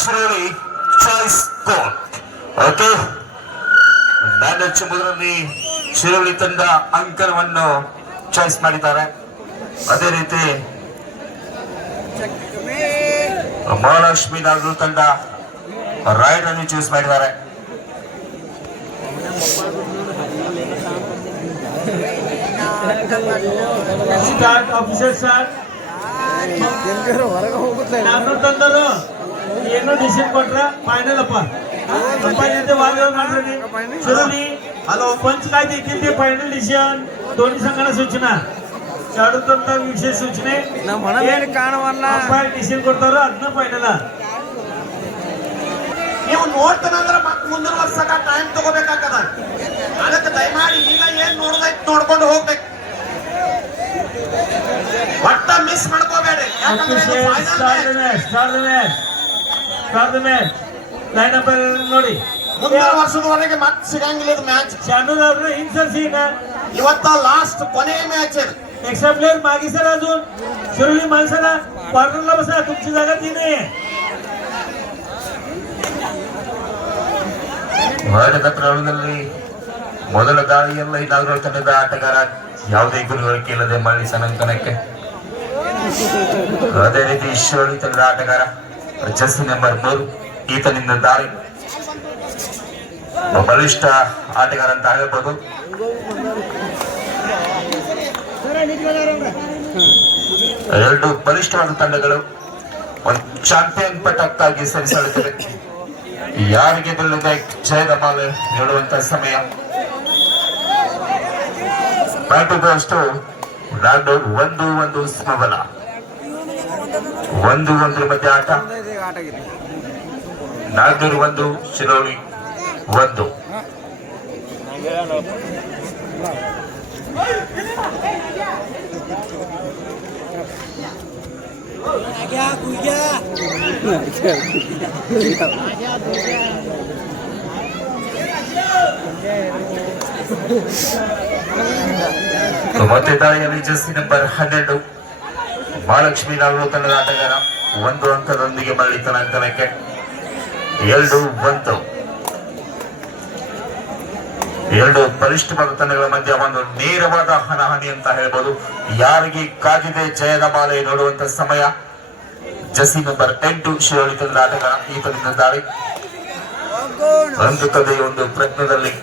ಶಿರೋಳಿ choice ಗೋಲ್. Okay, match ಮೊದಲಲ್ಲಿ ಶಿರೋಳಿ ತಂಡ ಅಂಕಣವನ್ನು choice ಮಾಡಿದ್ದಾರೆ. ಅದೇ ರೀತಿ ಮಹಾಲಕ್ಷ್ಮಿ ನಾಗರು ತಂಡ ರೈಡ್ ಅನ್ನು ಚೂಸ್ ಮಾಡಿದ್ದಾರೆ. ಹೊರಗೆ ಹೋಗುತ್ತೆ ತಂದದು ಏನು ಡಿಸಿಷನ್ ಕೊಟ್ರ ಫೈನಲ್ ಅಪ್ಪ शिरोली पंच काय देखील ते फायनल डिसिजन दोन्ही संघाला सूचना चाडूतंತ विशेष सूचನೆ ಡಿಸಿಷನ್ ಕೊಡ್ತಾರ ಅದನ್ನ ಫೈನಲ್. ನೀವು ನೋಡ್ತಾನಂದ್ರ ಮುಂದಿನ ವರ್ಷಕ್ಕ ಟೈಮ್ ತಗೋಬೇಕಾಗದ. ಅದಕ್ಕೆ ದಯಮಾಡಿ ಈಗ ಏನ್ ನೋಡೋದೈತಿ ನೋಡ್ಕೊಂಡು ಹೋಗ್ಬೇಕು, ಒಟ್ಟ ಮಿಸ್ ಮಾಡ್ಕೋಬೇಡಿ. ಲೈನ್ ಅಪ್ ನೋಡಿ, ಮುಂದಿನ ವರ್ಷದವರೆಗೆ ಮತ್ತೆ ಸಿಗಂಗಿಲ್ಲ ಇದು ಮ್ಯಾಚ್. शानूर ಅವ್ರ ಇನ್ಸರ್ಸಿ ಇವತ್ತ ಲಾಸ್ಟ್ ಕೊನೆಯ ಮ್ಯಾಚ್ आहे. एक्स्ट्रा प्लेयर मागे सर अजून शिरोली माणसाला कॉर्नरला बसा, तुमची जागा ती नाही. ಪ್ರಯಾಣದಲ್ಲಿ ಮೊದಲ ದಾಳಿಯಲ್ಲ ಈ ನಾಗರಾಜ್ ತಂಡದ ಆಟಗಾರ ಯಾವುದೇ ಗುರುಗಳಿಕೆ ಇಲ್ಲದೆ ಮರಳಿ ಸನಂಕನಕ್ಕೆ. ಅದೇ ರೀತಿ ಶಿರೋಳಿ ತಂಡದ ಆಟಗಾರ ಜರ್ಸಿ ನಂಬರ್ 3 ಈತನಿಂದ ದಾಳಿ ಬಲಿಷ್ಠ ಆಟಗಾರ ಅಂತ ಹೇಳ್ಬೋದು. ಎರಡು ಬಲಿಷ್ಠವಾದ ತಂಡಗಳು ಒಂದು ಚಾಂಪಿಯನ್ ಪಟ್ಟಕ್ಕಾಗಿ ಸರಿಸಾಡುತ್ತವೆ. ಯಾರಿಗೆ ಬಲ್ಲದ ಜಯದ ಮಾಲೆ ನೀಡುವಂತ ಸಮಯ. ಅಷ್ಟು 1-1 ಸಮಬಲ, 1-1 ಮಧ್ಯ ಆಟ. ನಾಗೂರ್ 1, ಶಿರೋಳಿ 1. ಮತ್ತೆ ದಾಳಿಯಲ್ಲಿ ಜರ್ಸಿ ನಂಬರ್ 12 ಮಹಾಲಕ್ಷ್ಮಿ ನಾಗರು ತಂಡದ ಆಟಗಾರ 1 ಅಂಕದೊಂದಿಗೆ ಮರಳಿ ತನ್ನ ಅಂಕಣಕ್ಕೆ. 2-1. ಎರಡು ಬಲಿಷ್ಠವಾದ ತಂಡಗಳ ಮಧ್ಯ ಒಂದು ನೇರವಾದ ಹಣಾಹಣಿ ಅಂತ ಹೇಳ್ಬೋದು. ಯಾರಿಗೆ ಕಾದಿದೆ ಜಯದ ಮಾಲೆ ನೋಡುವಂತ ಸಮಯ. ಜರ್ಸಿ ನಂಬರ್ 8 ಶಿರೋಳಿ ತಂಡದ ಆಟಗಾರ ಈತನಿಂದ ದಾಳಿ ಅಂದುತ್ತದೆ ಒಂದು ಪ್ರಯತ್ನದಲ್ಲಿ.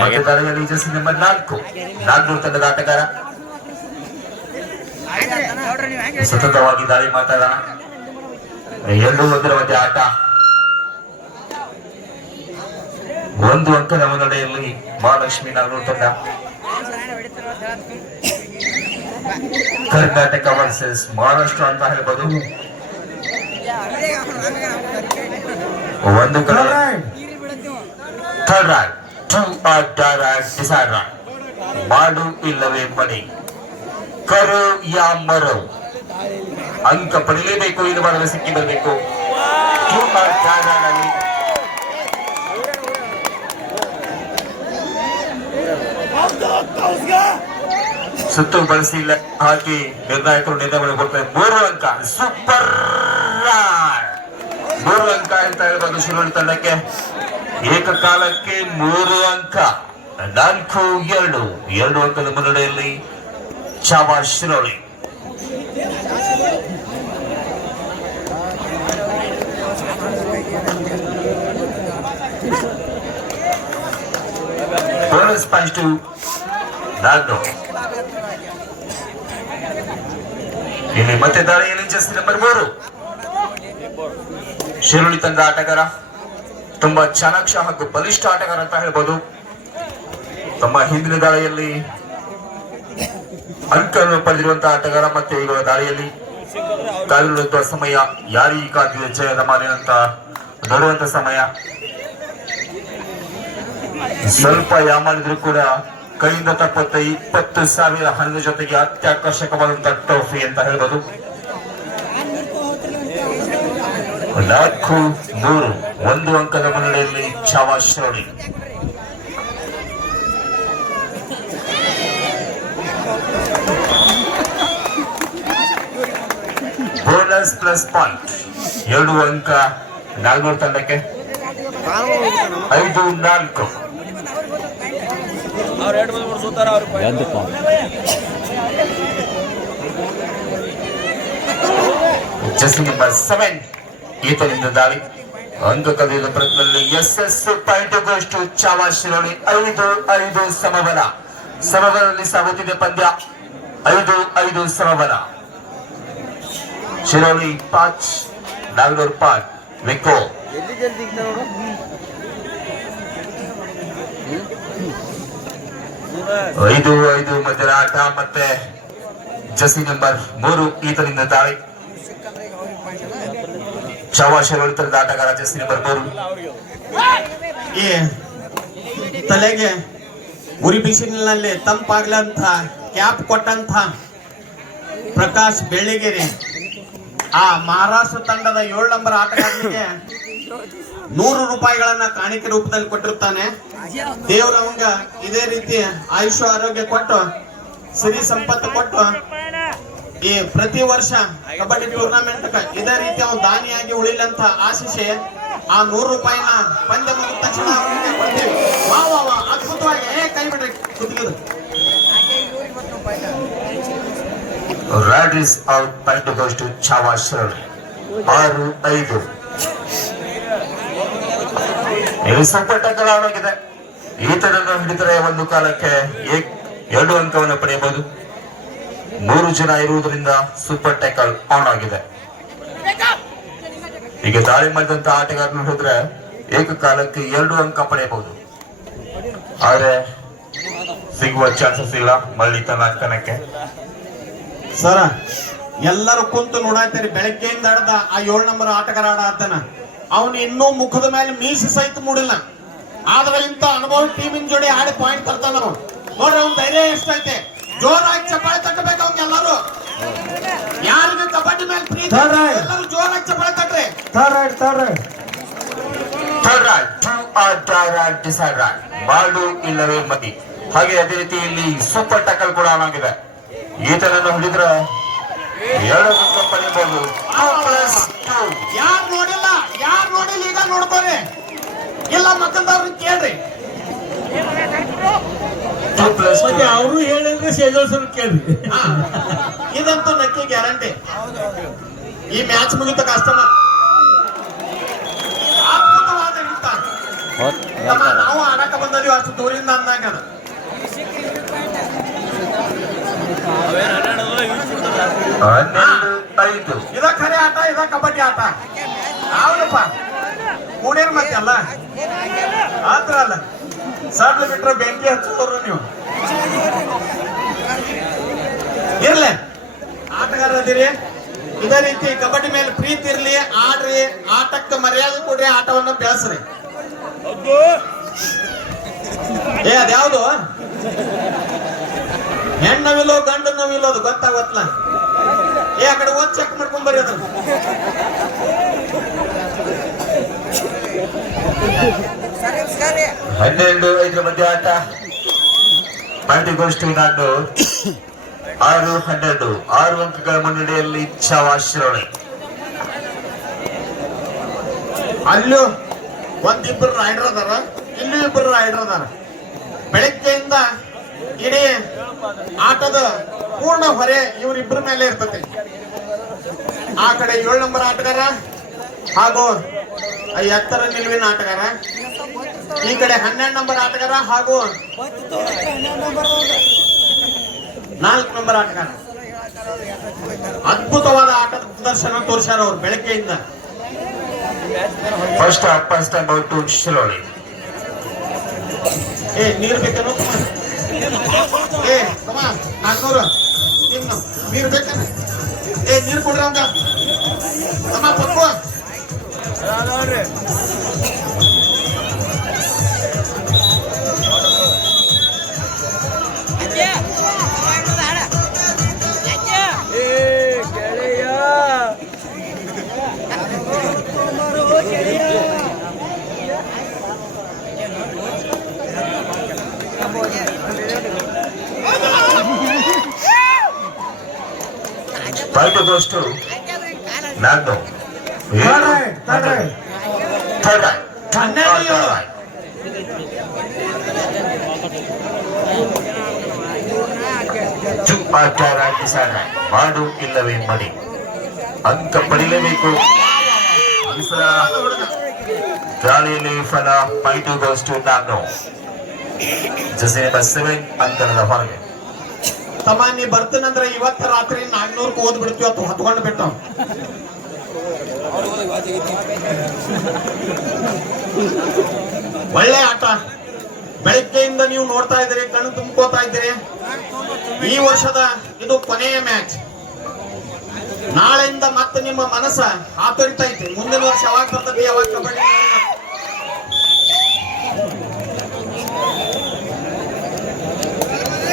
ಮತ್ತೆ ದಾಳಿಯಲ್ಲಿ ಜರ್ಸಿ ನಂಬರ್ 4 ನಾಗೂರ್ ತಂಡದ ಆಟಗಾರ ಸತತವಾಗಿ ದಾಳಿ ಮಾಡ್ತಾ 2-1 ಮಧ್ಯೆ ಆಟ. 1 ಅಂಕದ ಮುನ್ನಡೆಯಲ್ಲಿ ಮಹಾಲಕ್ಷ್ಮಿ ನಾಗೂರ್ ತಂಡ. ಕರ್ನಾಟಕ ವರ್ಸಸ್ ಮಹಾರಾಷ್ಟ್ರ ಅಂತ ಹೇಳ್ಬೋದು. ಒಂದು ಕಡೆ third ride, 2 or die ride, decide ride. ಮಾಡು ಇಲ್ಲವೇ ಮಣಿ, ಕರು ಯಾ ಮರು. ಅಂಕ ಪಡೆಯಲೇಬೇಕು, ಇದು ಮಾಡಲು ಸಿಕ್ಕಿ ಬರಬೇಕು. 2 or die ride ಅಲ್ಲಿ ಸುತ್ತು ಬಳಸಿ ಹಾಕಿ ನಿರ್ಣಾಯಕರು ನಿರ್ಣಯ ಕೊಡ್ತಾರೆ. 3 ಅಂಕ, ಸೂಪರ್ 3 ಅಂಕ ಅಂತ ಹೇಳ್ಬೋದು ಶಿರೋಳಿ ತಂಡಕ್ಕೆ. ಏಕಕಾಲಕ್ಕೆ 3 ಅಂಕ, 4-2 ಅಂಕದ ಮುನ್ನಡೆಯಲ್ಲಿ Chava Shiroli. Bonus points to Nagur. ಇಲ್ಲಿ ಮತ್ತೆ ದಾಳಿಯಲ್ಲಿ ಜರ್ಸಿ ನಂಬರ್ 3 ಶಿರೋಳಿ ತಂಡದ ಆಟಗಾರ ತುಂಬಾ ಚಾಣಾಕ್ಷ ಹಾಗೂ ಬಲಿಷ್ಠ ಆಟಗಾರ ಅಂತ ಹೇಳ್ಬೋದು. ತಮ್ಮ ಹಿಂದಿನ ದಾಳಿಯಲ್ಲಿ ಅಂಕವನ್ನು ಪಡೆದಿರುವಂತಹ ಆಟಗಾರ ಮತ್ತೆ ಈಗ ದಾಳಿಯಲ್ಲಿ ಕಾಲಿಡುವ ಸಮಯ ಯಾರಿಗೆ ಕಾದಿದೆ ಜಯದ ಮಾಲಿನಂತ ನೋಡುವಂತ ಸಮಯ. ಸ್ವಲ್ಪ ಯಾಮಾಡಿದ್ರು ಕೂಡ ಕೈಯಿಂದ ತಪ್ಪತ್ತ 20,000 ಹಣದ ಜೊತೆಗೆ ಅತ್ಯಾಕರ್ಷಕವಾದಂತಹ ಟ್ರೋಫಿ ಅಂತ ಹೇಳ್ಬೋದು. 4-3 ಒಂದು ಅಂಕದ ಮುನ್ನಡೆಯಲ್ಲಿ Chava Shiroli. Bonus plus point 2 ಅಂಕ ನಾಲ್ನೂರು ತಂಡಕ್ಕೆ. 5-4 ಜೆರ್ಸಿ ನಂಬರ್ 7 ಈತನಿಂದ ದಾಳಿ. ಅಂಕ ಕದಿಯುವ ಪ್ರಯತ್ನದಲ್ಲಿ ಯಶಸ್ಸು. ಪಾಯಿಂಟ್ ಗೋಷ್ಟು ಚಾವಾ ಶಿರೋಳಿ. 5-5 ಸಮಬಲದಲ್ಲಿ ಸಾಗುತ್ತಿದೆ ಪಂದ್ಯ. 5-5 ಸಮಬಲ. ಶಿರೋಳಿ 5, ನಾಲ್ನೂರು 5. ವಿಕೋ 5-5 ಮಧ್ಯದ ಆಟ. ಮತ್ತೆ ಜೆರ್ಸಿ ನಂಬರ್ 3 ಈತನಿಂದ ದಾಳಿ. ಚಾವಾ ಶಿರೋಳಿ ತಂಡದ ಆಟಗಾರ ಜೆರ್ಸಿ ನಂಬರ್ 3. ಈ ತಲೆಗೆ ಉರಿ ಬಿಸಿಲಿನಲ್ಲಿ ತಂಪಾಗ್ಲಂತ ಕ್ಯಾಪ್ ಕೊಟ್ಟಂತ ಪ್ರಕಾಶ್ ಬೆಳ್ಳಿಗೆರೆ ಆ ಮಹಾರಾಷ್ಟ್ರ ತಂಡದ 7 ನಂಬರ್ ಆಟಗಾರನಿಗೆ 100 ರೂಪಾಯಿಗಳನ್ನ ಕಾಣಿಕೆ ರೂಪದಲ್ಲಿ ಕೊಟ್ಟಿರ್ತಾನೆ. ದೇವ್ರ ಅವಂಗ ಇದೇ ರೀತಿ ಆಯುಷ್ಯ ಆರೋಗ್ಯ ಕೊಟ್ಟು ಸಿರಿ ಸಂಪತ್ತು ಕೊಟ್ಟು ಈ ಪ್ರತಿ ವರ್ಷ ಕಬಡ್ಡಿ ಟೂರ್ನಮೆಂಟ್ ಇದೇ ರೀತಿ ಅವನು ದಾನಿಯಾಗಿ ಉಳಿಲಂತ ಆಶಿಸಿ ಆ 100 ರೂಪಾಯಿನ ಪಂದ್ಯ ಮುಗಿದ ತಕ್ಷಣ ಅವನಿಗೆ ಕೊಡ್ತೀವಿ. ವಾ ವಾ ವಾ ಅದ್ಭುತವಾಗಿ ಕೈ ಬಿಡ್ರಿ ಕುತ್ತಿಗೆ. Red is out. Point goes to ಚಾವಾ ಶಿರೋಳಿ. 6-5. ಇದು ಸೂಪರ್ ಟಕ್ಕಲ್ ಆಗಿದೆ. ಈತನನ್ನು ಹಿಡಿದರೆ ಒಂದು ಕಾಲಕ್ಕೆ 2 ಅಂಕವನ್ನು ಪಡೆಯಬಹುದು. 3 ಜನ ಇರುವುದರಿಂದ ಸೂಪರ್ ಟ್ಯಾಕಲ್ ಆನ್ ಆಗಿದೆ. ಈಗ ದಾಳಿ ಮಾಡಿದಂತ ಆಟಗಾರನ್ನು ಹಿಡಿದ್ರೆ ಏಕಕಾಲಕ್ಕೆ 2 ಅಂಕ ಪಡೆಯಬಹುದು. ಆದ್ರೆ ಸಿಗುವ ಚಾನ್ಸಸ್ ಇಲ್ಲ ಮಳ್ಳಿ ತನ್ನ ಅಂಕನಕ್ಕೆ. ಸರ ಎಲ್ಲರೂ ಕುಂತು ನೋಡಾಯ್ತಾರಿ. ಬೆಳಗ್ಗೆಯಿಂದ ಆಡ್ದ ಆ 7 ನಂಬರ್ ಆಟಗಾರ ಆಡಾತನ. ಅವನು ಇನ್ನೂ ಮುಖದ ಮೇಲೆ ಮೀಸಿ ಸಹಿತ ಮೂಡಿಲ್ಲ. ಆದ್ರೆ ಇಂತ ಅನುಭವ ಟೀಮಿನ ಜೋಡಿ ಆಡಿ ಪಾಯಿಂಟ್ ತರ್ತಾನ ನೋಡ್ರಿ. ಅವ್ನ ಧೈರ್ಯ ಎಷ್ಟೈತೆ. ಜೋರಾಗಿ ಚಪ್ಪಾಳೆ ತಟ್ಟಬೇಕು ಅವ್ನ ಎಲ್ಲರೂ. ಯಾರಿಗೂ ಕಬಡ್ಡಿ ಮೇಲೆ ಪ್ರೀತಿ ಎಲ್ಲರೂ ಜೋರಾಗಿ ಚಪ್ಪಾಳೆ ತಟ್ರಿ. ಮಾಡು ಇಲ್ಲವೇ ಮದಿ. ಹಾಗೆ ಅದೇ ರೀತಿ ಇಲ್ಲಿ ಸೂಪರ್ ಟಕ್ಕಲ್ ಕೂಡ ಆಗಿದೆ. ಈತನನ್ನು ಹಿಡಿದ್ರೆ 2 ಅಂಕ ಪಡೆಯಬಹುದು. 2+2. ಯಾರು ನೋಡಿಲ್ಲ ಈಗ ನೋಡ್ಕೋರಿ. ಇಲ್ಲ ಮಕ್ಕಳದವ್ರನ್ನ ಕೇಳ್ರಿ. 2+2. ಮತ್ತೆ ಅವರು ಹೇಳಿದ್ರೆ ಸೇಜೋಸನ್ ಕೇಳ್ರಿ. ಇದಂತೂ ನಕ್ಕಿ ಗ್ಯಾರಂಟಿ. ಈ ಮ್ಯಾಚ್ ಮುಗಿತ ಕಸ್ಟಮರ್ ಅದ್ಭುತವಾದ ಹಿಡಿತ. ನಾವು ಆಡಕ ಬಂದದೀವಿ ಅಷ್ಟು ದೂರಿಂದ ಅಂದಾಗ 12-5. ಇದ ಖರೆ ಆಟ, ಇದ ಕಬಡ್ಡಿ ಆಟ. ಹೌದಪ್ಪ ಕೂಡೇರ್ ಮತ್ತೆ ಅಲ್ಲ ಆತ್ರ ಅಲ್ಲ. ಸಡ್ಲು ಬಿಟ್ರೆ ಬೆಂಕಿ ಹಚ್ಚೋರು ನೀವು. ಇರ್ಲಿ ಆಟಗಾರದಿರಿ. ಇದೇ ರೀತಿ ಕಬಡ್ಡಿ ಮೇಲೆ ಪ್ರೀತಿ ಇರ್ಲಿ. ಆಡ್ರಿ, ಆಟಕ್ಕೆ ಮರ್ಯಾದೆ ಕೊಡ್ರಿ, ಆಟವನ್ನು ಬೆಳೆಸ್ರಿ. ಅದ್ಯಾವ್ದು ಹೆಣ್ಣು ನವಿಲೋ ಗಂಡು ನವಿಲೋ ಅದು ಗೊತ್ತಾಗತ್ತಲ್ಲ. ಆ ಕಡೆ ಓದ್ ಚೆಕ್ ಮಾಡ್ಕೊಂಡ್ ಬರ್ರಿ ಅದನ್ನ. ಹನ್ನೆರಡು 5 ಮಧ್ಯ ಆಟ. ಪಾಯಿಂಟ್ ನಾನು 6-12. 6 ಅಂಕಗಳ ಮುನ್ನಡೆಯಲ್ಲಿ ಚಾವಾ ಶಿರೋಳಿ. ಅಲ್ಲೂ ಒಂದಿಬ್ಬರು ರೈಡರ್ ಅದಾರ, ಇಲ್ಲೂ ಇಬ್ಬರು ರೈಡರ್ ಅದಾರ. ಬೆಳಗ್ಗೆಯಿಂದ ಇಡೀ ಆಟದ ಪೂರ್ಣ ಹೊರೆ ಇವರಿಬ್ಬರ ಮೇಲೆ ಇರ್ತದೆ. ಆ ಕಡೆ 7 ನಂಬರ್ ಆಟಗಾರ ಹಾಗೂ ಎತ್ತರ ನಿಲುವಿನ ಆಟಗಾರ, ಈ ಕಡೆ 12 ನಂಬರ್ ಆಟಗಾರ ಹಾಗೂ 4 ನಂಬರ್ ಆಟಗಾರ. ಅದ್ಭುತವಾದ ಆಟದ ಪ್ರದರ್ಶನ ತೋರಿಸ್ಯಾರ ಅವ್ರು ಬೆಳಗ್ಗೆಯಿಂದ. First time out to Shiroli. ನೀರ್ ಬೇಕೇನು? ಏ ತಮ್ಮ 400 ನಿಮ್ನು ನೀರು ಬೇಕಾನೆ ಏ ನೀರು ಕೊಡ್ರಿ ಅವಂಗ ತಮ್ಮ ಪಕ್ಕು Fight goes to Nando. Third right, third right. Third right. ಹನ್ನೆರಡು Third right. Two are third right, decide right. ಮಾಡು ಇಲ್ಲವೇ ಮಡಿ ಅಂಕ ಪಡಿಲೇಬೇಕು ಈ ಸಲ ಗಾಳಿಯಲ್ಲಿ ಫಲ ಪಾಯಿಂಟ್ ಗೋಸ್ ಟು Nando. ಜೊತೆ ನಂಬರ್ 7 ಅಂತರದ ಹೊರಗೆ ತಮ್ಮ ನೀ ಬರ್ತೀನಂದ್ರೆ ಇವತ್ತು ರಾತ್ರಿ 400 ಓದ್ ಬಿಡ್ತೀವಿ ಅಥವಾ ಹತ್ಕೊಂಡು ಬಿಟ್ಟು ಒಳ್ಳೆ ಆಟ ಬೆಳಗ್ಗೆಯಿಂದ ನೀವು ನೋಡ್ತಾ ಇದ್ದೀರಿ ಕಣ್ಣು ತುಂಬ್ಕೋತಾ ಇದ್ದೀರಿ ಈ ವರ್ಷದ ಇದು ಕೊನೆಯ ಮ್ಯಾಚ್ ನಾಳೆಯಿಂದ ಮತ್ತೆ ನಿಮ್ಮ ಮನಸ್ಸ ಆತರಿತೈತಿ ಮುಂದಿನ ವರ್ಷ ಯಾವಾಗ ಬರ್ತದೆ ಯಾವಾಗ ಕಬಡ್ಡಿ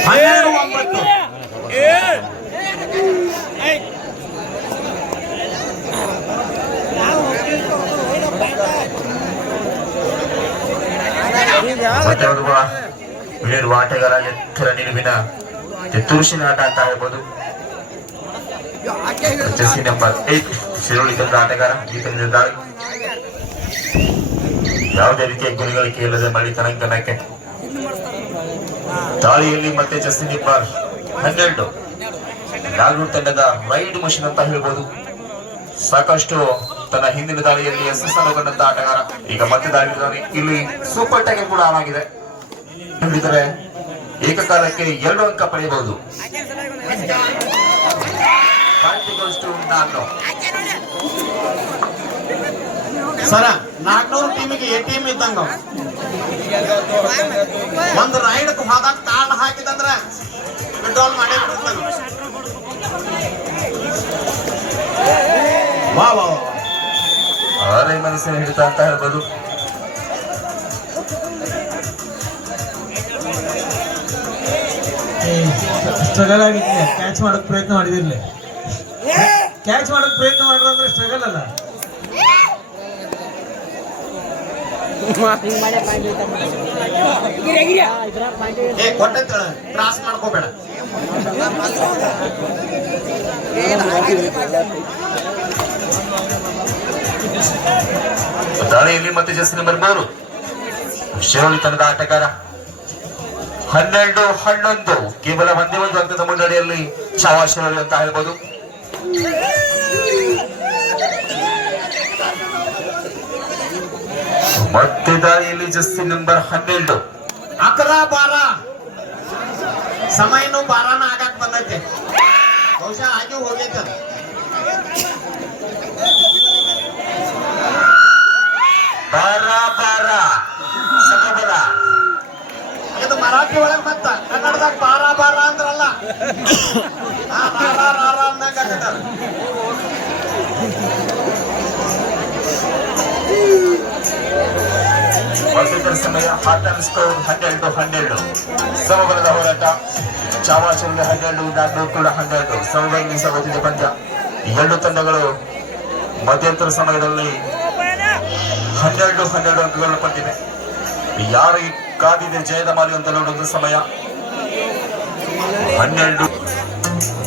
12-9 ಮತ್ತೆ ಇಳಿರುವ ಆಟಗಾರ ಎತ್ತರ ನಿಲುವಿನ ತುರುಸಿನ ಆಟ ಅಂತ ಹೇಳ್ಬೋದು ಜೆರ್ಸಿ ನಂಬರ್ 8 ಶಿರೋಳಿ ತಂಡ ಆಟಗಾರ ಈ ತಂಡದ ದಾಳಿ ಯಾವುದೇ ರೀತಿಯ ಗುರಿಗಳಿಕೆ ಇಲ್ಲದೆ ಮಳಿ ತರಂಗನಕ್ಕೆ ದಾಳಿಯಲ್ಲಿ ಮತ್ತೆ ಜೆರ್ಸಿ ನಂಬರ್ 12 ನಾಗೂರ್ ತಂಡದ ರೈಡ್ ಮಷಿನ್ ಅಂತ ಹೇಳ್ಬೋದು ಸಾಕಷ್ಟು ತನ್ನ ಹಿಂದಿನ ದಾಳಿಯಲ್ಲಿ ಯಶಸ್ಸನ್ನು ಕಂಡಂತ ಆಟಗಾರ ಈಗ ಮತ್ತೆ ದಾಳಿ ಇಲ್ಲಿ ಸೂಪರ್ ಟ್ಯಾಗ್ ಕೂಡ ಆಗಿದೆ ಹೇಳಿದರೆ ಏಕಕಾಲಕ್ಕೆ 2 ಅಂಕ ಪಡೆಯಬಹುದು ಸರ 400 ಟೀಮಿಗೆ ATM ಇದ್ದಂಗ ಒಂದು ರೈಡ್ ಹೋದಾಗ ಕಾರ್ಡ್ ಹಾಕಿದಂದ್ರೆ ವಿಡ್ರಾಲ್ ಮಾಡೇ ಬಿಡ್ತಾನೆ ವಾ ವಾ ಆರೈ ಮನಸ್ಸಿನ ಹಿಡಿತ ಅಂತ ಹೇಳ್ಬೋದು ಸ್ಟ್ರಗಲ್ ಆಗಿದ್ದೆ ಕ್ಯಾಚ್ ಮಾಡಕ್ ಪ್ರಯತ್ನ ಮಾಡಿದಿರ್ಲಿ ಕ್ಯಾಚ್ ಮಾಡಕ್ ಪ್ರಯತ್ನ ಮಾಡಿದ್ರೆ ಸ್ಟ್ರಗಲ್ ಅಲ್ಲ ಏ ಕೊಟ್ಟೆ ಕ್ರಾಸ್ ಮಾಡ್ಕೋಬೇಡ ದಾಳಿಯಲ್ಲಿ ಮತ್ತೆ ಜೆರ್ಸಿ ನಂಬರ್ 3 ಶಿರೋಳಿ ತಂಡದ ಆಟಗಾರ 12-11 ಕೇವಲ ಒಂದೇ ಒಂದು ಅಂಕದ ಮುನ್ನಡೆಯಲ್ಲಿ ಚಾವಾ ಶಿರೋಳಿ ಅಂತ ಹೇಳ್ಬೋದು ಮತ್ತೆ ದಾಳಿಯಲ್ಲಿ ಜೆರ್ಸಿ ನಂಬರ್ 12 11-12 ಸಮಯನು 12ನ ಆಗಕ್ ಬಂದೈತೆ ಬಹುಶಃ ಆಗಿ ಹೋಗೈತೆ ಬಾರ ಸಮಬಲ ಇದು ಮರಾಠಿ ಒಳಗ್ ಮತ್ತ ಕನ್ನಡದಾಗ ಬಾರ ಅಂದ್ರಲ್ಲ ಅಂದಂಗ ಆಗತ್ತಾರ ಮತ್ತಿತರ ಸಮಯ ಹಾಟ್ ಅಂಡ್ ಸ್ಕೋರ್ 12-12 ಸಮಬಲದ ಹೋರಾಟ ಚಾವಾ ಶಿರೋಳಿ 12 ನಾಗ್ನೂರ್ ಕೂಡ 12 ಸಮಬಲ ಸಾಗುತ್ತಿದೆ ಪಂದ್ಯ ಎರಡು ತಂಡಗಳು ಮಧ್ಯಂತರ ಸಮಯದಲ್ಲಿ 12 ಅಂಕಗಳನ್ನು ಪಡೆದಿವೆ ಯಾರು ಕಾದಿದೆ ಜಯದ ಮಾಲಿ ಅಂತ ನೋಡುವ ಸಮಯ 12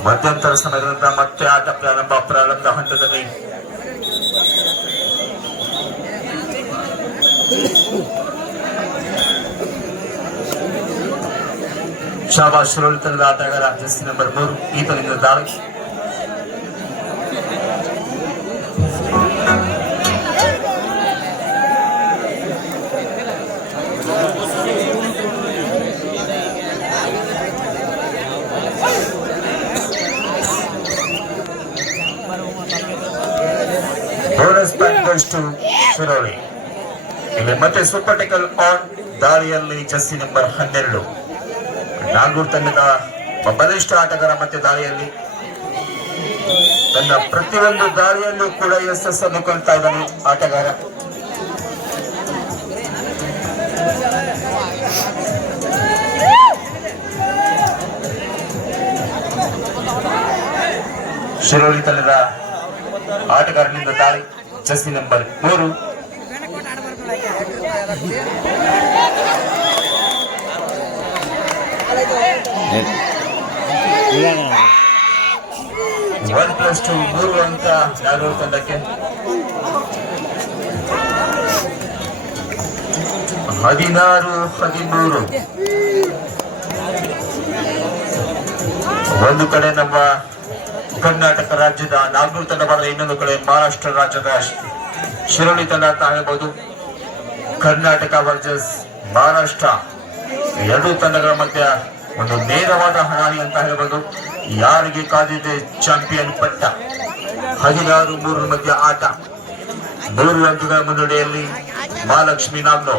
ಮಧ್ಯಂತರ ಸಮಯದ ನಂತರ ಮತ್ತೆ ಆಟ ಪ್ರಾರಂಭ ಹಂತದಲ್ಲಿ ಶಾಬಾಷ್ ಶಿರೋಳಿ ತಂಡದ ಆಟಗಾರ ಜೆರ್ಸಿ ನಂಬರ್ 3 ಈತನಿಂದ ದಾಳಿ ಬೋನಸ್ ಪಾಯಿಂಟ್ ಗೋಸ್ ಟು ಶಿರೋಳಿ ಇಲ್ಲಿ ಮತ್ತೆ ಸೂಪರ್ ಟೆಕಲ್ ಆನ್ ದಾಳಿಯಲ್ಲಿ ಜೆರ್ಸಿ ನಂಬರ್ 12 ನಾಗೂರ್ ತಂಡದ ಬಲಿಷ್ಠ ಆಟಗಾರ ಮತ್ತೆ ದಾಳಿಯಲ್ಲಿ ತನ್ನ ಪ್ರತಿಯೊಂದು ದಾಳಿಯಲ್ಲೂ ಕೂಡ ಯಶಸ್ಸನ್ನು ಕೊಡ್ತಾ ಇದ್ದಾನೆ ಆಟಗಾರ. ಶಿರೋಳಿ ತಂಡದ ಆಟಗಾರನಿಂದ ದಾಳಿ, ಜೆರ್ಸಿ ನಂಬರ್ 3. ಒನ್ ಪ್ಲಸ್ 2 3 ಅಂಕ ನಾಗೂರ್ ತಂಡಕ್ಕೆ. 16-13. ಒಂದು ಕಡೆ ನಮ್ಮ ಕರ್ನಾಟಕ ರಾಜ್ಯದ ನಾಗೂರ್ ತಂಡವಾದರೆ ಇನ್ನೊಂದು ಕಡೆ ಮಹಾರಾಷ್ಟ್ರ ರಾಜ್ಯದ ಶಿರೋಳಿ ತಂಡ ಅಂತ ಹೇಳ್ಬೋದು. ಕರ್ನಾಟಕ ವರ್ಸಸ್ ಮಹಾರಾಷ್ಟ್ರ ಎರಡೂ ತಂಡಗಳ ಮಧ್ಯ ಒಂದು ನೇರವಾದ ಹಣಾಹಣಿ ಅಂತ ಹೇಳ್ಬೋದು. ಯಾರಿಗೆ ಕಾದಿದೆ ಚಾಂಪಿಯನ್ ಪಟ್ಟ. 16-3 ಮಧ್ಯ ಆಟ. 3 ಅಂಕಗಳ ಮುನ್ನಡೆಯಲ್ಲಿ ಮಹಾಲಕ್ಷ್ಮಿ ನಾಗ್ನೋ.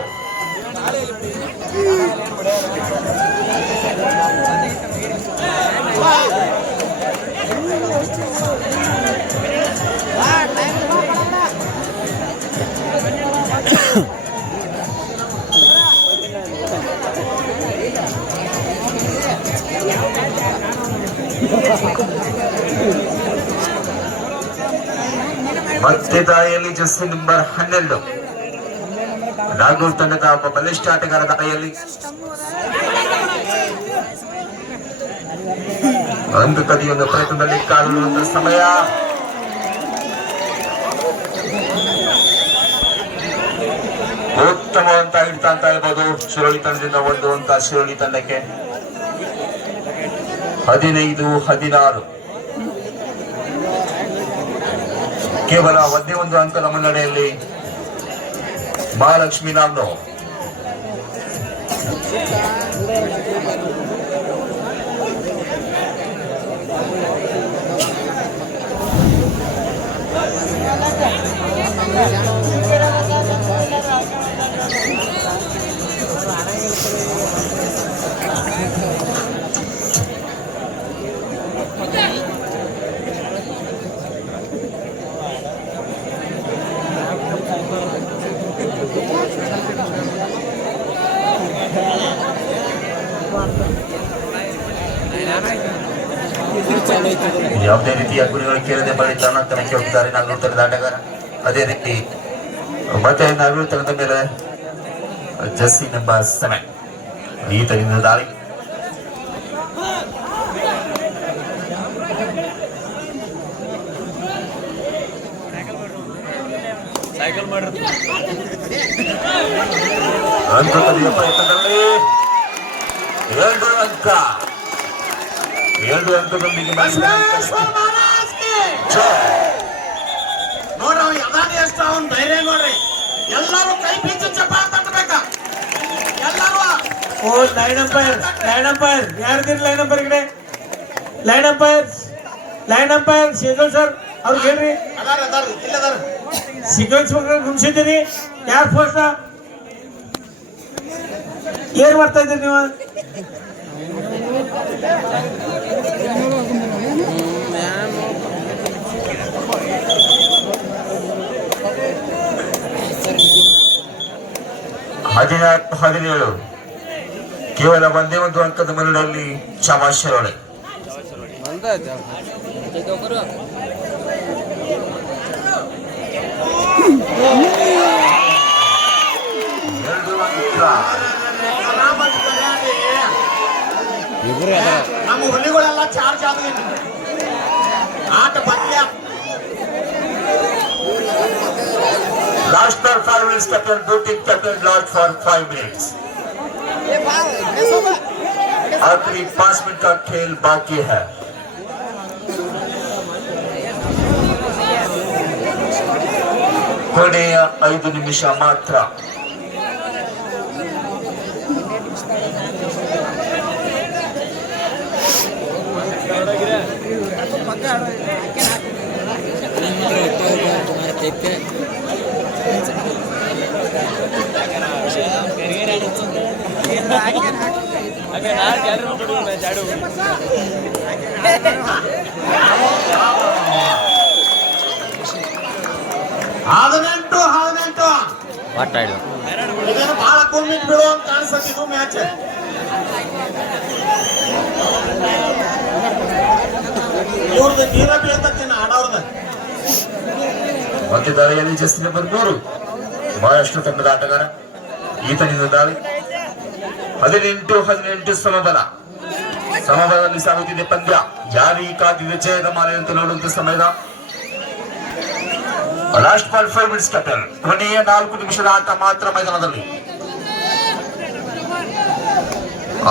ಮತ್ತೆ ದಾಳಿಯಲ್ಲಿ ಜೆರ್ಸಿ ನಂಬರ್ 12 ನಾಗೂರ್ ತಂಡದ ಒಬ್ಬ ಬಲಿಷ್ಠ ಆಟಗಾರ ದಾಳಿಯಲ್ಲಿ ಒಂದು ಕದಿಯೊಂದು ಪ್ರಯತ್ನದಲ್ಲಿ ಕಾಲಿಡುವಂತ ಸಮಯ. ಉತ್ತಮವಂತ ಹಿಡಿತ ಅಂತ ಹೇಳ್ಬೋದು ಶಿರೋಳಿ ತಂಡದಿಂದ. 1 ಅಂಕ ಶಿರೋಳಿ ತಂಡಕ್ಕೆ. 15-16. ಕೇವಲ 1 ಅಂಕದ ಮುನ್ನಡೆಯಲ್ಲಿ ಮಹಾಲಕ್ಷ್ಮಿ ನಾಗ್ನೋ. ಯಾವುದೇ ರೀತಿಯ ಗುರಿಗಳು ಕೇಳದೆ ಬಳಿ ಧನಾತ್ಮಕಕ್ಕೆ ಹೋಗಿದ್ದಾರೆ ನಾಗೂರ್ ತಂಡದ ಆಟಗಾರ. ಅದೇ ರೀತಿ ಮತ್ತೆ ನಾಗೂರ್ ತಂಡದ ಮೇಲೆ ಜೆರ್ಸಿ ನಂಬರ್ 7 ಈತನಿಂದ ದಾಳಿ. ಅಂಕ ಕದಿಯ ಪ್ರಯತ್ನದಲ್ಲಿ 2 ಅಂಕ. 2 ಅಂಕದೊಂದಿಗೆ ನೋಡ್ರಿ ಎಷ್ಟು ಅವನ್ ಧೈರ್ಯ ನೋಡ್ರಿ. ಎಲ್ಲರೂ ಕೈ ಬೀಚ ಚಪ್ಪಾಳೆ ತಟ್ಟಬೇಕ. ಎಲ್ಲರೂ ಲೈನ್ ಅಂಪೈರ್ ಯಾರ್ದಿರಿ ಲೈನ್ ಅಂಪೈರ್ ಕಡೆ. ಲೈನ್ ಅಂಪೈರ್ ಶೇಜಲ್ ಸರ್ ಅವ್ರಿಗೆ ಹೇಳ್ರಿ. ಸೀಕ್ವೆನ್ಸ್ ಗುಮ್ಸಿದ್ದೀರಿ. ಯಾರು ಫಸ್ಟ್ ಏನ್ ಮಾಡ್ತಾ ಇದ್ದೀರಿ ನೀವು? ಹದಿನಾಲ್ಕು 17 ಕೇವಲ 1 ಅಂಕದ ಮುನ್ನಡೆಯಲ್ಲಿ ಚಾಮಾ ಶಿರೋಳಿ. ನಮ್ಮ ಹುಲಿಗಳೆಲ್ಲ ಚಾರ್ಜ್ ಆದ್ವಿ. ಆಟ ಬದಲ Last ball 5 minutes captain, do team captain lodge for 5 minutes. आखिरी 5 मिनट का खेल बाकी है. ಕೊನೆಯ 5 ನಿಮಿಷ ಮಾತ್ರ. ಹದಿನೆಂಟು ಇದೇನು ಬಹಳ ಕುಮ್ಮಿಟ್ ಬೀಳುವಂತ ಕಾಣಿಸತ್ತಿದ್ದು ಮ್ಯಾಚ್. ಇವ್ರದ್ದು ನೀರ ಬೀಳ್ತಕ್ಕೇನ ಆಡೋರ್ದ. ಮತ್ತೆ ದಾಳಿಯಲ್ಲಿ ಜೆಸ್ಸಿ ನಂಬರ್ 3 ಮಹಾರಾಷ್ಟ್ರ ತಂಡದ ಆಟಗಾರ. ಈತನಿಂದ ದಾಳಿ 18-18 ಸಮಬಲದಲ್ಲಿ ಸಾಗುತ್ತಿದೆ ಪಂದ್ಯ. ಯಾರಿಗೆ ಕಾದಿದೆ ಜಯದ ಮಾಲೆ ಅಂತ ನೋಡುವಂತ ಸಮಯದ ಲಾಸ್ಟ್ ಬಾಲ್ 5 ಮಿನಿಟ್ಸ್ ಕ್ಯಾಪ್ಟನ್. ಕೊನೆಯ 4 ನಿಮಿಷದ ಆಟ ಮಾತ್ರ ಮೈದಾನದಲ್ಲಿ.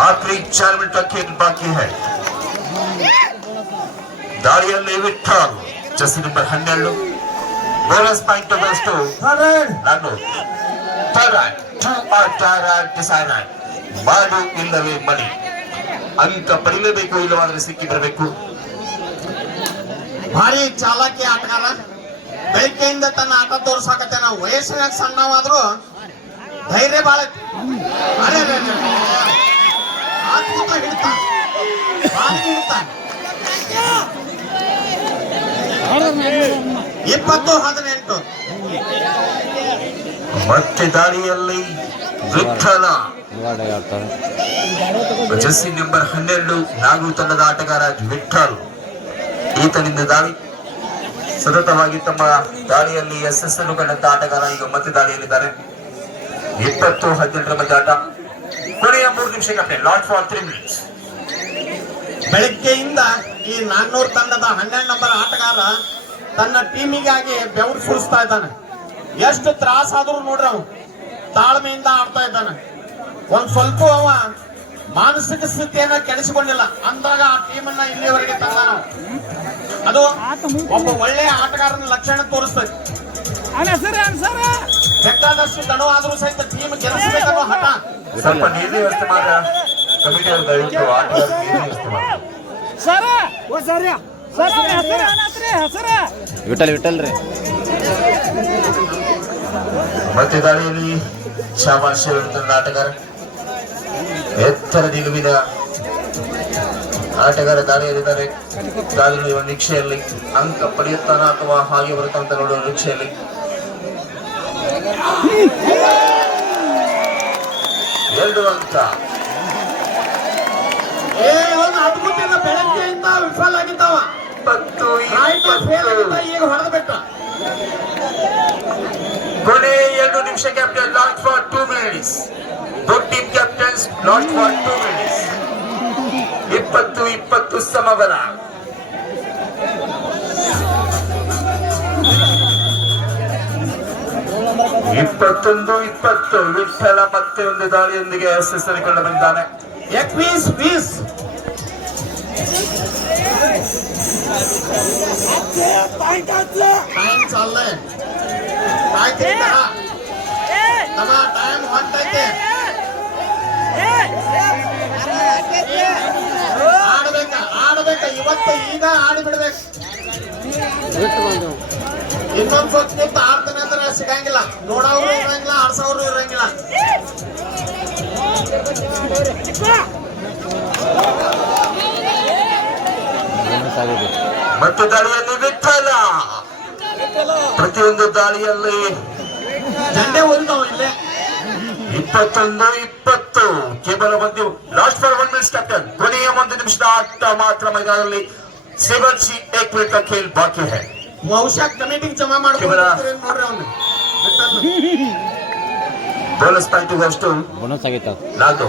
ಆಖರಿ 4 ಮಿನಿಟ್ खेल ಬಾಕಿ है. ದಾಳಿಯಲ್ಲಿ ವಿಠಲ್ ಜೆಸ್ಸಿ ನಂಬರ್ 12 ಬೋನಸ್ ಪಾಯಿಂಟ್ ತಗೊಂಡು ನಾನು ಮಾಡು ಇಲ್ಲವೇ ಮಣಿ. ಅಂಕ ಪಡಿಲೇಬೇಕು, ಇಲ್ಲವಾದ್ರೆ ಸಿಕ್ಕಿ ಬರಬೇಕು. ಭಾರಿ ಚಾಲಾಕಿ ಆಟಗಾರ. ಬೆಳಗ್ಗೆಯಿಂದ ತನ್ನ ಆಟ ತೋರ್ಸಾಕತ್ತೆ. ನಾವು ವಯಸ್ಸಿನಾಗ ಸಣ್ಣವಾದ್ರು ಧೈರ್ಯ ಬಾಳ ಹಿಡ್ತಾ 20-18 ಮತ್ತೆ ದಾಳಿಯಲ್ಲಿ ವಿಠಲ ಜೆಸ್ಸಿ ನಂಬರ್ 12 ನಾಗು ತಂಡದ ಆಟಗಾರ ವಿಠಲ್. ಈತನಿಂದ ದಾಳಿ ಸತತವಾಗಿ ತಮ್ಮ ದಾಳಿಯಲ್ಲಿ ಯಶಸ್ಸನ್ನು ಕಂಡಂತ ಆಟಗಾರ ಈಗ ಮತ್ತೆ ದಾಳಿಯಲ್ಲಿದ್ದಾರೆ. 20-18 ಮಧ್ಯ ಆಟ. ಕೊನೆಯ 3 ನಿಮಿಷ ಕ್ಯಾಪ್ಟನ್ ಲಾಟ್ ಫಾರ್ 3 ಮಿನಿಟ್ಸ್. ಬೆಳಗ್ಗೆಯಿಂದ ಈ 400 ತಂಡದ 12 ನಂಬರ್ ಆಟಗಾರ ತನ್ನ ಟೀಮಿಗಾಗಿ ಬೆವರು ಸುರಿಸ್ತಾ ಇದ್ದಾನೆ. ಎಷ್ಟು ತ್ರಾಸ ಆದ್ರೂ ನೋಡ್ರಿ ಅವ ತಾಳ್ಮೆಯಿಂದ ಆಡ್ತಾ ಇದ್ದಾನೆ. ಒಂದ್ ಸ್ವಲ್ಪ ಅವ ಮಾನಸಿಕ ಸ್ಥಿತಿಯನ್ನ ಕೆಡಿಸಿಕೊಂಡಿಲ್ಲ ಅಂದಾಗ ಆ ಟೀಮನ್ನ ಇಲ್ಲಿವರೆಗೆ ತಂದ. ಅದು ಒಬ್ಬ ಒಳ್ಳೆಯ ಆಟಗಾರನ ಲಕ್ಷಣ ತೋರಿಸ್ತದೆ. ಬೇಕಾದಷ್ಟು ದಣ ಆದ್ರೂ ಸಹಿತ ಟೀಮ್ ಗೆಲ್ಲಿಸಬೇಕನ್ನೋ ಹಠ. ಸ್ವಲ್ಪ ನೀರು ವ್ಯವಸ್ಥೆ ಮಾಡ ಕಮಿಟಿ ಅವರು ದಯವಿಟ್ಟು ಆಟಗಾರ ನೀರು ವ್ಯವಸ್ಥೆ ಮಾಡಿ. ವಿಠಲ್ ರೀ. ಮತ್ತೆ ದಾಳಿಯಲ್ಲಿ ಶಾಬಾಷ್ ತಂಡ ಆಟಗಾರ. ಎತ್ತರ ನಿಲುವಿನ ಆಟಗಾರ ದಾಳಿಯಲ್ಲಿದ್ದಾರೆ. ದಾಳಿ ನಿರೀಕ್ಷೆಯಲ್ಲಿ ಅಂಕ ಪಡೆಯುತ್ತಾನ ಅಥವಾ ಹಾಗೆ ಬರುತ್ತಂತ ನೋಡುವ ನಿರೀಕ್ಷೆಯಲ್ಲಿ 2 ಅಂಕ. ಬೆಳಗ್ಗೆಯಿಂದ ವಿಫಲ ಆಗಿದ್ದಾವ. 20-20 ಈಗ ಹೊಡೆದು ಬಿಟ್ಟ. ಕೊನೆ 2 ನಿಮಿಷ captain last for 2 minutes. both team captains lost for 2 minutes. 20-20 ಸಮಬಲ. ಇಪ್ಪತ್ತೊಂದು ವಿಠಲ ಮತ್ತೆ ಒಂದು ದಾಳಿಯೊಂದಿಗೆ ಯಶಸ್ವಿಕೊಂಡು ಬಂದಿದ್ದಾನೆ. 21-20 टाइम चाललंय. काय तरी करा. तमा टाइम ಹೊಂಟೈತೆ. ಆಡ್ಬೇಕ ಇವತ್ತು ಈಗ ಆಡಿಬಿಡ್ಬೇಕು. ಇನ್ನೊಂದ್ ಸ್ವಲ್ಪ ಹೊತ್ತು ಆಡ್ತಾನೆ ಅಂದ್ರೆ ಸಿಗಂಗಿಲ್ಲ. ನೋಡೋರು ಇರಂಗಿಲ್ಲ, ಆಡ್ಸೋರು ಇರಂಗಿಲ್ಲ. ಮತ್ತು ದಾಳಿಯಲ್ಲಿ ವಿಠಲ ಪ್ರತಿಯೊಂದು ದಾಳಿಯಲ್ಲಿ ಜಂಡೆ ಉಳಿದವ ಇಲ್ಲೇ. 21-20 ಕೇವಲ ಒಂದು ಲಾಸ್ಟ್ ಫಾರ್ 1 ಮಿನಿಟ್ಸ್ ಕ್ಯಾಪ್ಟನ್. ಕೊನೆಯ 1 ನಿಮಿಷದ ಆಟ ಮಾತ್ರ ಮೈದಾನದಲ್ಲಿ. ಸಿವರ್ಜಿ 1 ಮಿನಿಟ್ का खेल बाकी है. ಬಹುಶಃ ಕಮಿಟಿಗೆ ಜಮಾ ಮಾಡ್ಕೊಂಡು ನೋಡ್ರಿ ಅವನು. ಬೋನಸ್ ಪಾಯಿಂಟ್ ಅಷ್ಟು ಬೋನಸ್ ಆಗಿತ್ತು. ನಾಲ್ಕು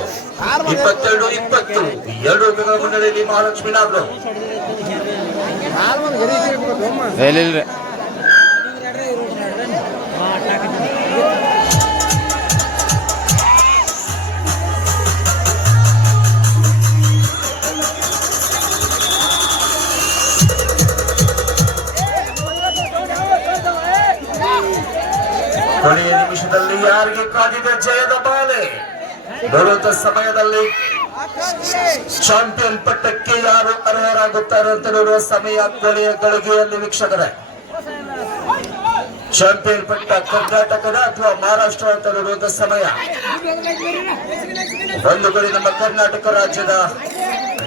22-20 ಎರಡು ಅಂಕಗಳ ಮುನ್ನಡೆಯಲ್ಲಿ ಮಹಾಲಕ್ಷ್ಮಿ ನಾಗರು. ಇಲ್ಲ ಕೊನೆಯ ನಿಮಿಷದಲ್ಲಿ ಯಾರಿಗೆ ಕಾದಿದೆ ಜಯದ ಬಾಲೆ. ಬರುವಂತ ಸಮಯದಲ್ಲಿ ಚಾಂಪಿಯನ್ ಪಟ್ಟಕ್ಕೆ ಯಾರು ಅರ್ಹರಾಗುತ್ತಾರೆ ಅಂತ ನೋಡುವ ಸಮಯ ಕೊನೆಯ ಗಳಿಗೆಯಲ್ಲಿ ವೀಕ್ಷಕರೇ. ಚಾಂಪಿಯನ್ ಪಟ್ಟ ಕರ್ನಾಟಕದ ಅಥವಾ ಮಹಾರಾಷ್ಟ್ರ ಅಂತ ನೋಡುವಂತ ಸಮಯ. ಒಂದು ಕಡೆ ನಮ್ಮ ಕರ್ನಾಟಕ ರಾಜ್ಯದ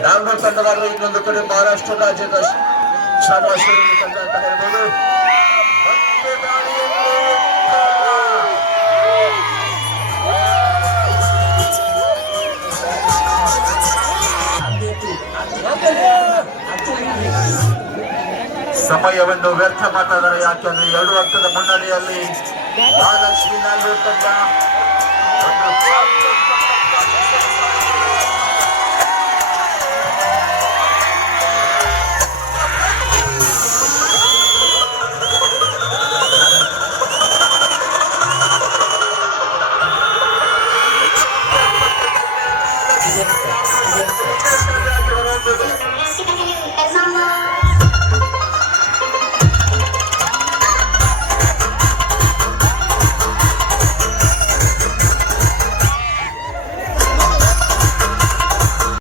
ನಾಲ್ಕು ತಂಡವಾದರೆ ಇನ್ನೊಂದು ಕಡೆ ಮಹಾರಾಷ್ಟ್ರ ರಾಜ್ಯದ ಚಾಮರಾಜೇಶ್ವರಿ ತಂಡ ಅಂತ ಹೇಳ್ಬೋದು. ಮತ್ತೆ ದಾಳಿಯಲ್ಲಿ ಸಮಯವನ್ನು ವ್ಯರ್ಥ ಮಾಡ್ತಾರೆ. ಯಾಕೆಂದ್ರೆ 2 ಅಂಕದ ಮುನ್ನಡೆಯಲ್ಲಿ ಮಹಾಲಕ್ಷ್ಮಿ ನಾಲ್ಕು ತಂಡ Terima kasih.